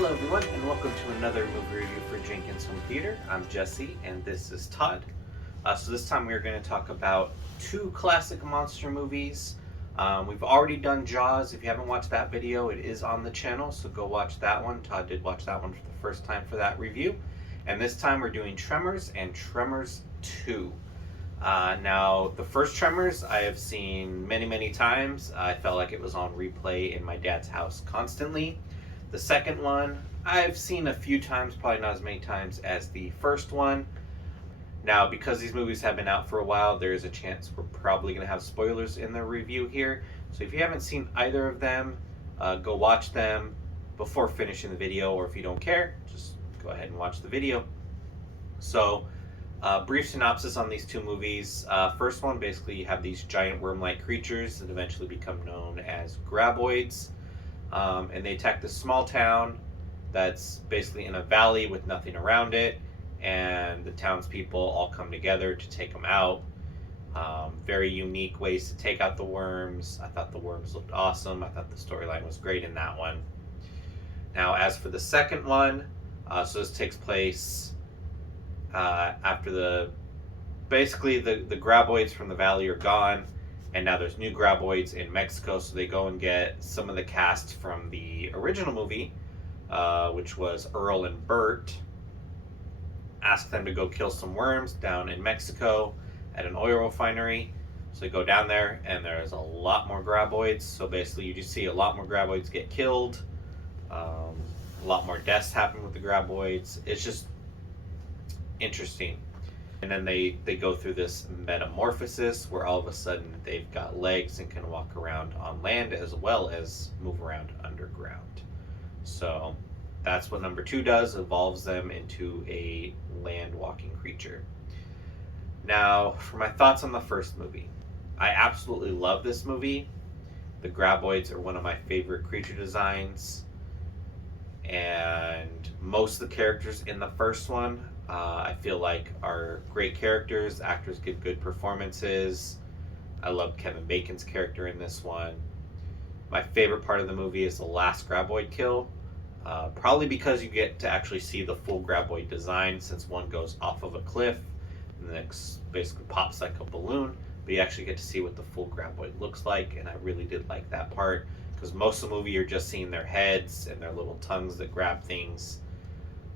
Hello everyone, and welcome to another movie review for Jenkins Home Theater. I'm Jesse, and this is Todd. So this time we're going to talk about two classic monster movies. We've already done Jaws. If you haven't watched that video, it is on the channel, so go watch that one. Todd did watch that one for the first time for that review. And this time we're doing Tremors and Tremors 2. Now, the first Tremors I have seen many times. I felt like it was on replay in my dad's house constantly. The second one, I've seen a few times, probably not as many times as the first one. Now, because these movies have been out for a while, there is a chance we're probably going to have spoilers in the review here. So if you haven't seen either of them, go watch them before finishing the video, or if you don't care, just go ahead and watch the video. So, brief synopsis on these two movies. First one, basically you have these giant worm-like creatures that eventually become known as graboids. And they attack this small town that's basically in a valley with nothing around it, and the townspeople all come together to take them out. Very unique ways to take out the worms. I thought the worms looked awesome. I thought the storyline was great in that one. Now, as for the second one, so this takes place after the graboids from the valley are gone, and now there's new graboids in Mexico, so they go and get some of the cast from the original movie, which was Earl and Bert, ask them to go kill some worms down in Mexico at an oil refinery. So they go down there, and there's a lot more graboids. So basically you just see a lot more graboids get killed, a lot more deaths happen with the graboids. It's just interesting. And then they go through this metamorphosis where all of a sudden they've got legs and can walk around on land as well as move around underground. So that's what number 2 does, evolves them into a land walking creature. Now, for my thoughts on the first movie, I absolutely love this movie. The graboids are one of my favorite creature designs, and most of the characters in the first one I feel like are great characters. Actors give good performances. I love Kevin Bacon's character in this one. My favorite part of the movie is the last graboid kill, probably because you get to actually see the full graboid design, since one goes off of a cliff and the next basically pops like a balloon, but you actually get to see what the full graboid looks like, and I really did like that part, because most of the movie you're just seeing their heads and their little tongues that grab things.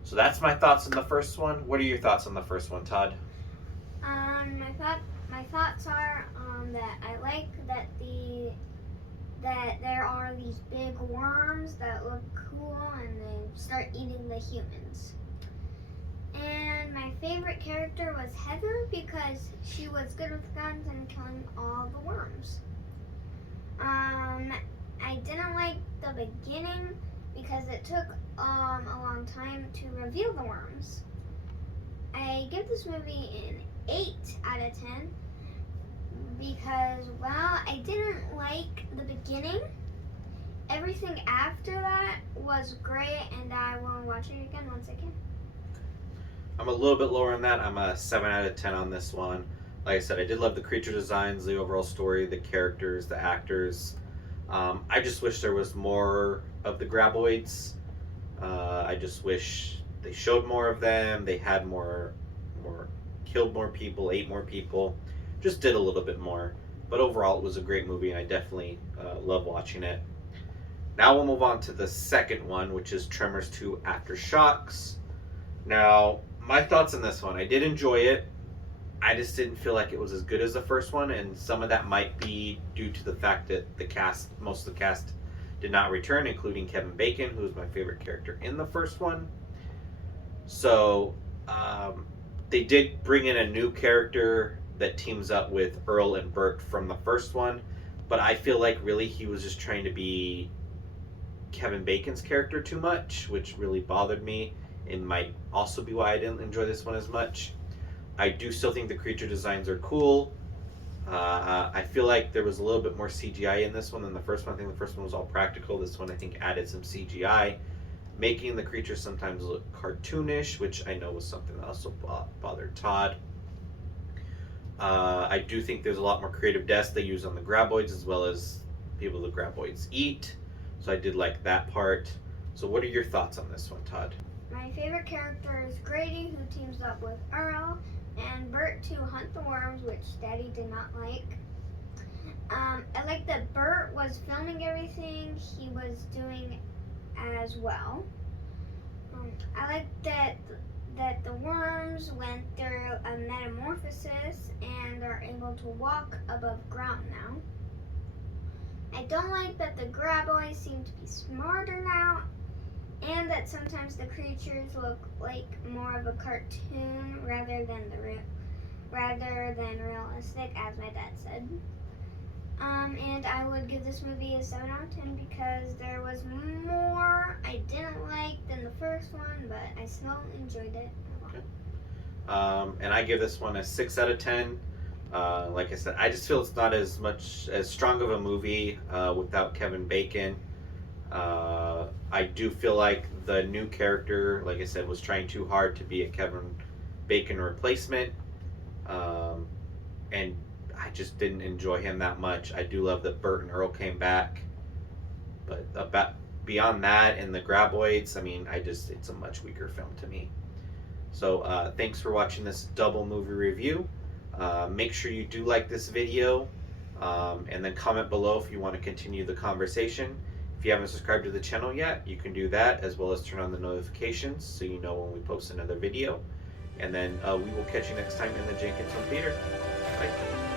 So that's my thoughts on the first one. What are your thoughts on the first one, Todd? My thoughts are that I like that there are these big worms that look cool and they start eating the humans. And my favorite character was Heather, because she was good with guns and killing all the worms. I didn't like the beginning because it took a long time to reveal the worms. I give this movie an 8 out of 10 because, well, I didn't like the beginning. Everything after that was great, and I will watch it again once I can. I'm a little bit lower on that. I'm a 7 out of 10 on this one. Like I said, I did love the creature designs, the overall story, the characters, the actors. I just wish there was more of the graboids. I just wish they showed more of them. They had more killed more people, ate more people, just did a little bit more. But overall, it was a great movie, and I definitely love watching it. Now we'll move on to the second one, which is Tremors 2 Aftershocks. Now, my thoughts on this one, I did enjoy it. I just didn't feel like it was as good as the first one, and some of that might be due to the fact that most of the cast did not return, including Kevin Bacon, who was my favorite character in the first one. So they did bring in a new character that teams up with Earl and Bert from the first one, but I feel like really he was just trying to be Kevin Bacon's character too much, which really bothered me. It might also be why I didn't enjoy this one as much. I do still think the creature designs are cool. I feel like there was a little bit more CGI in this one than the first one. I think the first one was all practical. This one I think added some CGI, making the creatures sometimes look cartoonish, which I know was something that also bothered Todd. I do think there's a lot more creative deaths they use on the graboids, as well as people the graboids eat. So I did like that part. So what are your thoughts on this one, Todd? My favorite character is Grady, who teams up with Earl and Bert to hunt the worms, which Daddy did not like. I like that Bert was filming everything he was doing as well. I like that the worms went through a metamorphosis and are able to walk above ground now. I don't like that the graboids seem to be smarter now, and that sometimes the creatures look like more of a cartoon rather than realistic, as my dad said. And I would give this movie a 7 out of 10 because there was more I didn't like than the first one, but I still enjoyed it a lot. And I give this one a 6 out of 10. Like I said, I just feel it's not as strong of a movie without Kevin Bacon. I do feel like the new character, like I said, was trying too hard to be a Kevin Bacon replacement. And I just didn't enjoy him that much. I do love that Bert and Earl came back. But beyond that and the graboids, I mean, it's a much weaker film to me. So thanks for watching this double movie review. Make sure you do like this video, and then comment below if you want to continue the conversation. If you haven't subscribed to the channel yet, you can do that, as well as turn on the notifications so you know when we post another video. And then we will catch you next time in the Jenkins Home Theater. Bye.